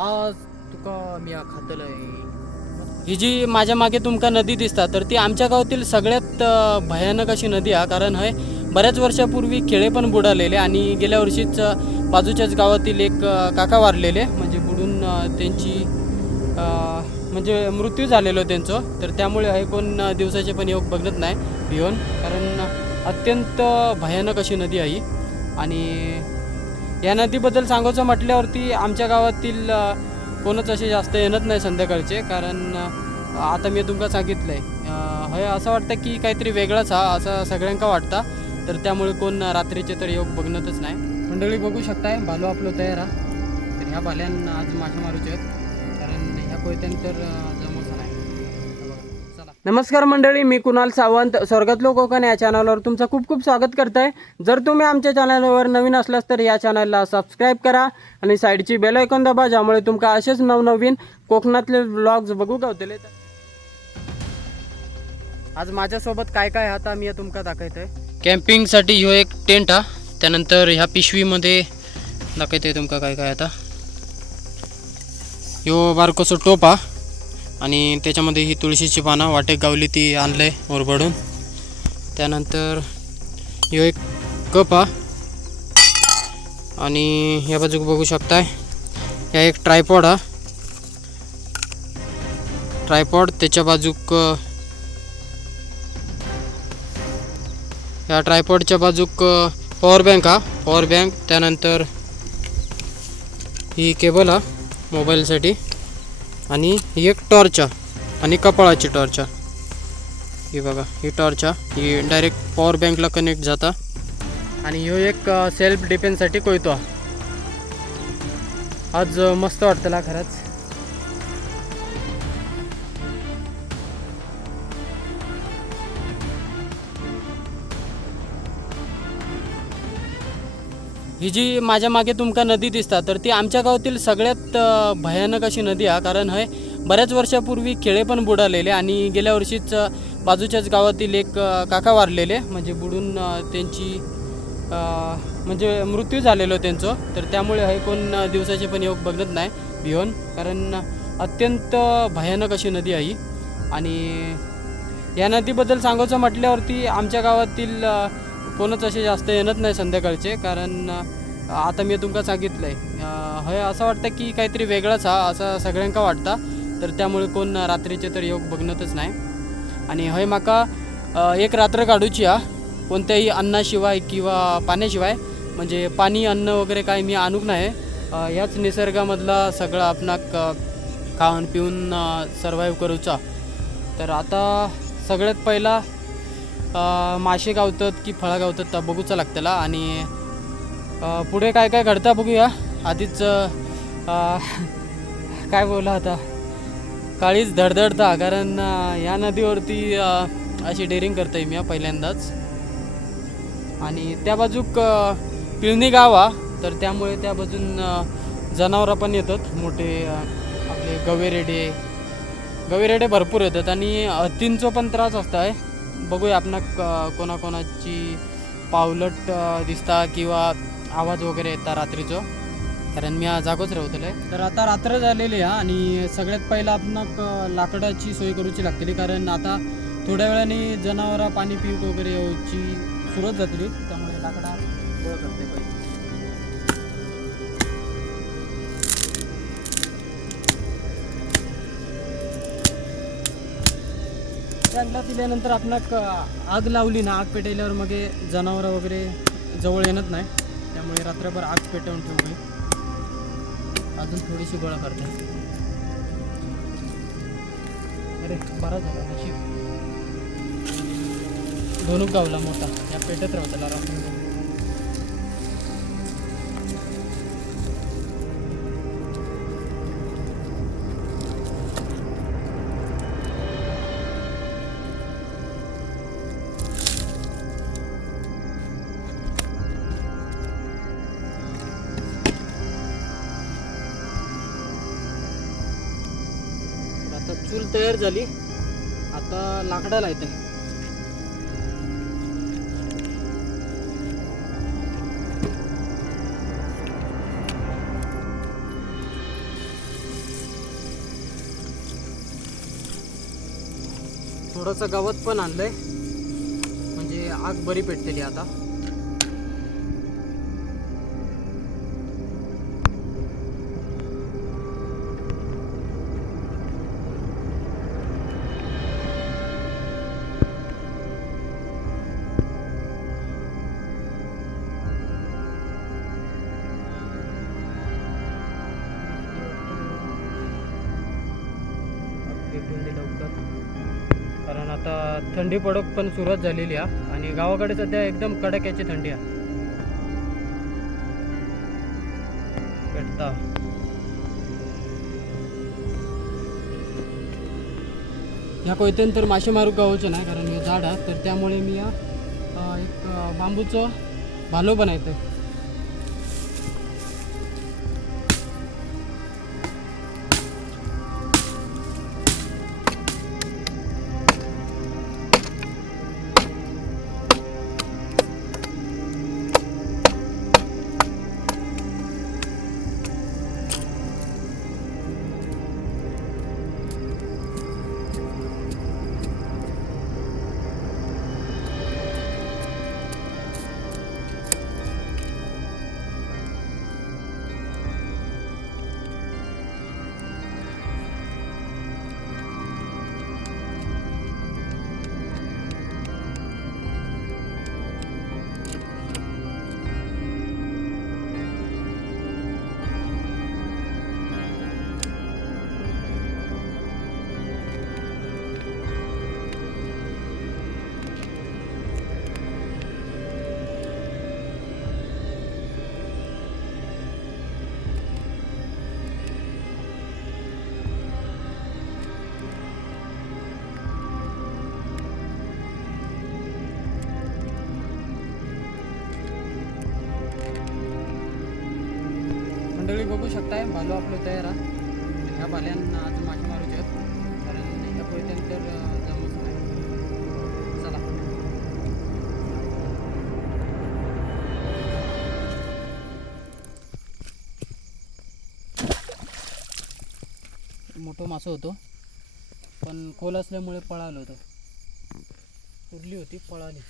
आज तुका मी खातलय ही जी माझ्या मागे तुमका नदी दिसता तर ती आमच्या गावातील सगळ्यात भयानक अशी नदी आहे कारण हय बऱ्याच वर्षापूर्वी खेळे पण बुडालेले आणि गेल्या वर्षीच बाजूच्याच गावातील एक काका वारलेले म्हणजे बुडून त्यांची म्हणजे मृत्यू झालेलो त्यांचं तर त्यामुळे हे कोण दिवसाचे पण योग बघत नाही भिवून कारण अत्यंत भयानक अशी नदी आहे आणि या नदीबद्दल सांगायचं म्हटल्यावरती आमच्या गावातील कोणच असे जास्त येणत नाही संध्याकाळचे कारण आता मी तुमका सांगितलं आहे हय असं वाटतं की काहीतरी वेगळाच हा असं सगळ्यांका वाटतं. तर त्यामुळे कोण रात्रीचे तर योग बघणतच नाही. मंडळी बघू शकताय भालो आपलं तयार हा तर ह्या भाल्यान आज मासे मारूचे आहेत. कारण ह्या कोयत्यान तर नमस्कार मंडळी मी कुणाल सावंत. स्वर्गातलो कोकण या चॅनलवर तुमचं खूप खूप स्वागत करत आहे जर तुम्ही आमच्या चॅनलवर नवीन असलास तर या चॅनलला सबस्क्राईब करा आणि साईडची बेल ऐकून दाबा ज्यामुळे तुमका असेच नवनवीन कोकणातले ब्लॉग्स बघू गावतले. आज माझ्यासोबत काय काय आहे आता मी तुमका दाखवतोय. कॅम्पिंगसाठी ह्यो एक टेंट हा. त्यानंतर ह्या पिशवीमध्ये दाखवतोय तुमका काय काय आता. ह्यो बारकोसो टोप हा. आणि त्याच्यामध्ये ही तुळशीची पानं वाटेक गावली ती आणलं आहे ओरबडून त्यानंतर ह्यो एक कप हा. आणि ह्या बाजूक बघू शकताय ह्या एक ट्रायपॉड हा. ट्रायपॉड त्याच्या बाजूक या ह्या ट्रायपॉडच्या बाजूक पॉवर बँक हा. पॉवर बँक त्यानंतर ही केबल हा मोबाईलसाठी. आणि ही एक टॉर्च आणि कपाळाची टॉर्च ही बघा ही टॉर्च ही डायरेक्ट पॉवर बँकला कनेक्ट जाता. आणि ह्यो एक सेल्फ डिफेन्ससाठी कोयतो आज मस्त वाटतला खरंच. ही जी माझ्या मागे तुमका नदी दिसता तर ती आमच्या गावातील सगळ्यात भयानक अशी नदी आहे कारण हय बऱ्याच वर्षापूर्वी खेळे पण बुडालेले आणि गेल्या वर्षीच बाजूच्याच गावातील एक काका वारलेले म्हणजे बुडून त्यांची म्हणजे मृत्यू झालेलो त्यांचं. तर त्यामुळे हे कोण दिवसाचे पण योग बघत नाही भिवून कारण अत्यंत भयानक अशी नदी आहे ही. आणि या नदीबद्दल सांगायचं म्हटल्यावरती आमच्या गावातील कोणच असे जास्त येणत नाही संध्याकाळचे कारण आता मी तुमका सांगितलं आहे हय असं वाटतं की काहीतरी वेगळाच हा असं सगळ्यांका वाटतं. तर त्यामुळे कोण रात्रीचे तर योग बघणतच नाही. आणि हय माका एक रात्र काढूची हा कोणत्याही अन्नाशिवाय किंवा पाण्याशिवाय. म्हणजे पाणी अन्न वगैरे काय मी आणूक नाही. ह्याच निसर्गामधला सगळं आपणाक खाऊन पिऊन सर्वाईव्ह करूचा. तर आता सगळ्यात पहिला मासे गावतात की फळं गावतात तर बघूचं लागतला आणि पुढे काय काय घडतं बघूया. आधीच काय बोला आता. काळीच धडधडता. कारण या नदीवरती अशी डेअरिंग करतोय मी पहिल्यांदाच. आणि त्या बाजूक पिळणी गाव हा. तर त्यामुळे त्या बाजून जनावरं पण येतात. मोठे आपले गवेरेडे. गवेरेडे भरपूर येतात. आणि हत्तींचा पण त्रास असतो आहे बघूया आपण कोणाकोणाची पावलट दिसता किंवा आवाज वगैरे येतात रात्रीचो. कारण मी आज जागोच राहतले तर आता रात्र झालेली आहे आणि सगळ्यात पहिलं आपण लाकडाची सोय करूची लागतली. कारण आता थोड्या वेळाने जनावरं पाणी पिऊक वगैरे यायची सुरुवात जातली त्यामुळे लाकडा करते पहिले. त्यांना दिल्यानंतर आपण आग लावली ना आग पेटवल्यावर मग जनावरं वगैरे जवळ येणत नाही. त्यामुळे रात्रभर आग पेटवून ठेवू अजून थोडीशी गोळा करते. अरे बरा झाला नशीब. गावला मोठा. या पेटत राहतो त्याला चूल तयार झाली. आता लाकडं लायत आहे थोडंसं गवत पण आणलंय. म्हणजे आग बरी पेटतेली आता. पेटून दे लवकर. कारण आता थंडी पडक पण सुरुवात झालेली आहे आणि गावाकडे सध्या एकदम कडक याची थंडी आहे. पेटता ह्या कोयत्यान तर मासे मारू गावचं नाही कारण हे झाड आहे. तर त्यामुळे मी या एक बांबूचं भालो बनायचं मंडळी बघू शकताय भालो आपलं तयार आहे. ह्या भाल्यांना आज मासे मारूचे आहेत. कारण ह्या कोयत्यानंतर जमूच नाही. चला. मोठं मासं होतो. पण खोल असल्यामुळे पळालो होतं. उरली होती पळाली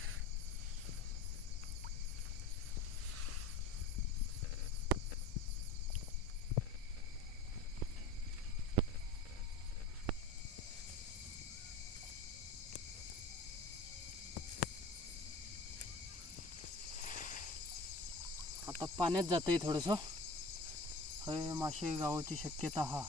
आता पाण्यात जात आहे थोडंसं. हे मासे गावाची शक्यता हा.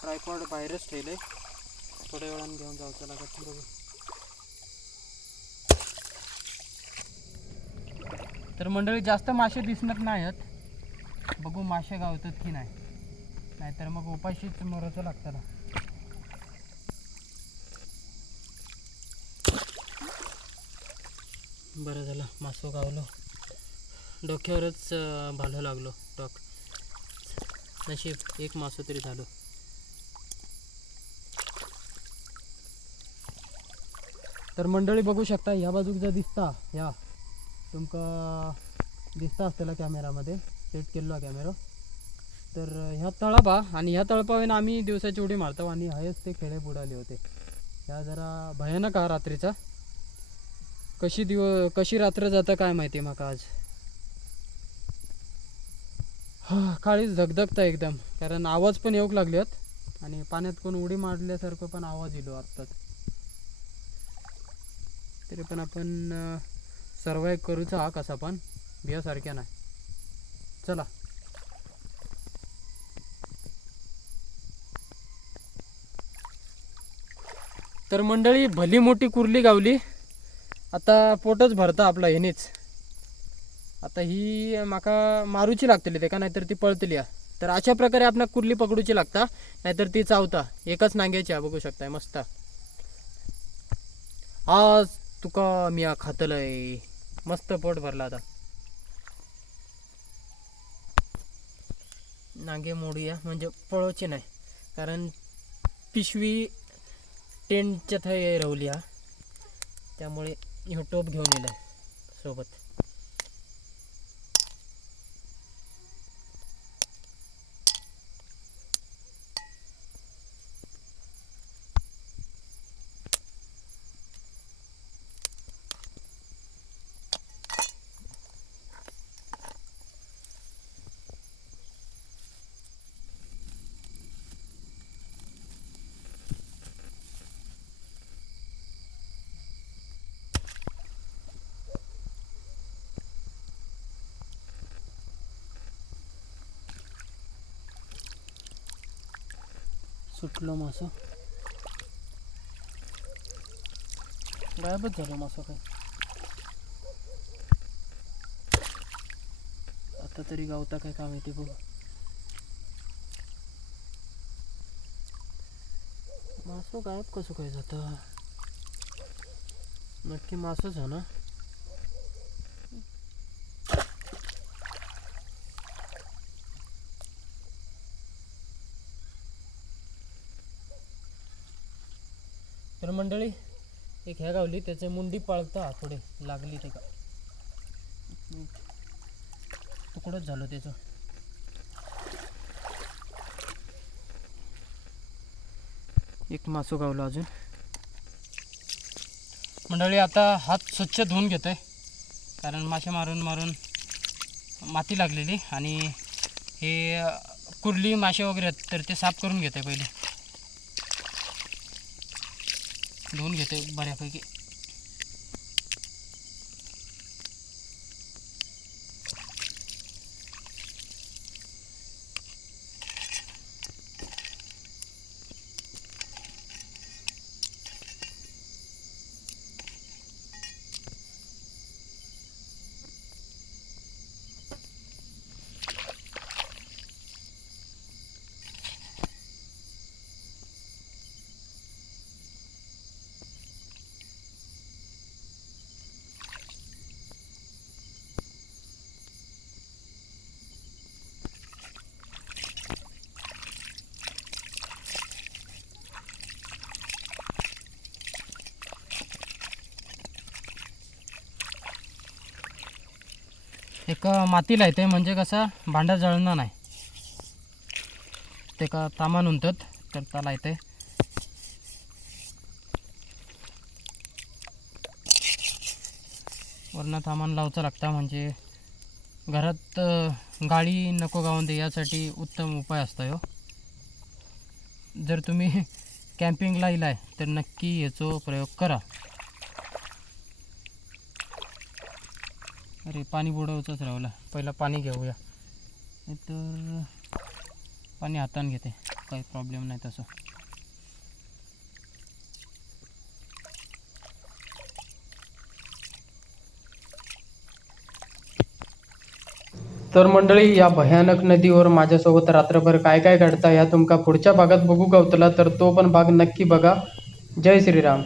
ट्रायपॉड बाहेरच ठेवले थोड्या वेळाने घेऊन जायचं लागत बघू तर मंडळी जास्त मासे दिसणार नाहीत. बघू मासे गावतात की नाही. नाहीतर मग उपाशीच मरायचं लागतं ना. बरं झालं मासो गावलो. डोक्यावरच अं, भालो लागलो डॉक नशीब एक मासो तरी झालो. तर मंडळी बघू शकता ह्या बाजूक जर दिसता ह्या तुमका दिसता असलेला कॅमेरामध्ये सेट केलेला कॅमेरा. तर ह्या तळपा आणि ह्या तळपावेन आम्ही दिवसाची उडी मारतो आणि हयच ते खेळे बुडाले होते. ह्या जरा भयानक हा रात्रीचा. कशी दिव कशी रात्र जाता काय माहिती माका आज? हा काळीच धगधगता एकदम. कारण आवाज पण येऊक लागल्यात आणि पाण्यात कोण उडी मारल्यासारखं पण आवाज येलो हो आत्ताच. तरी पण आपण सर्वाईव्ह करूचा हा कसा पण. भियासारख्या नाही. चला. तर मंडळी भली मोठी कुर्ली गावली. आता पोटच भरता आपलं हेनेच आता ही माका मारूची लागतली ते का? नाहीतर ती पळतली तर अशा प्रकारे आपण कुर्ली पकडूची लागता नाहीतर ती चावता. एकच नांग्याची हा, बघू शकताय मस्त. आज तुका मी खातलय. मस्त पोट भरला आता. नांगे मोडूया म्हणजे पळोवचे नाही. कारण पिशवी टेंटच्या थंय रवली हा. त्यामुळे ह्यो टोप घेऊन येलाय सोबत. सुटलो मासो. गायबच झालं मासो काय आता तरी गावता काय काम येते बघ. मासो गायब कसं काय जातं? नक्की मासच आहे ना? तर मंडळी एक ह्या गावली त्याचे मुंडी पाळता पुढे लागली ते का तुकडच झालं त्याचं. एक मासू गावलं अजून. मंडळी आता हात स्वच्छ धुवून घेतोय. कारण मासे मारून मारून माती लागलेली आणि हे कुर्ली मासे वगैरे आहेत तर ते साफ करून घेतोय पहिले. धुवून घेतोय बऱ्यापैकी. एक मातीला येते म्हणजे कसं भांडं जळणार नाही. ते का तामा म्हणतात तर त्याला येते वरनं तामान लावचं लागतं म्हणजे घरात गाळी नको गावून दे यासाठी उत्तम उपाय असतो हो. जर तुम्ही कॅम्पिंगला इलाय तर नक्की याचा प्रयोग करा. अरे पाणी बुडवचंच राहूला पहिला पाणी घेऊया. तर पाणी हाताने घेते. काही प्रॉब्लेम नाही तसं. तर मंडळी या भयानक नदीवर माझ्यासोबत रात्रभर काय काय घडतं या तुमका पुढच्या भागात बघू गावतला तर तो पण भाग नक्की बघा. जय श्रीराम.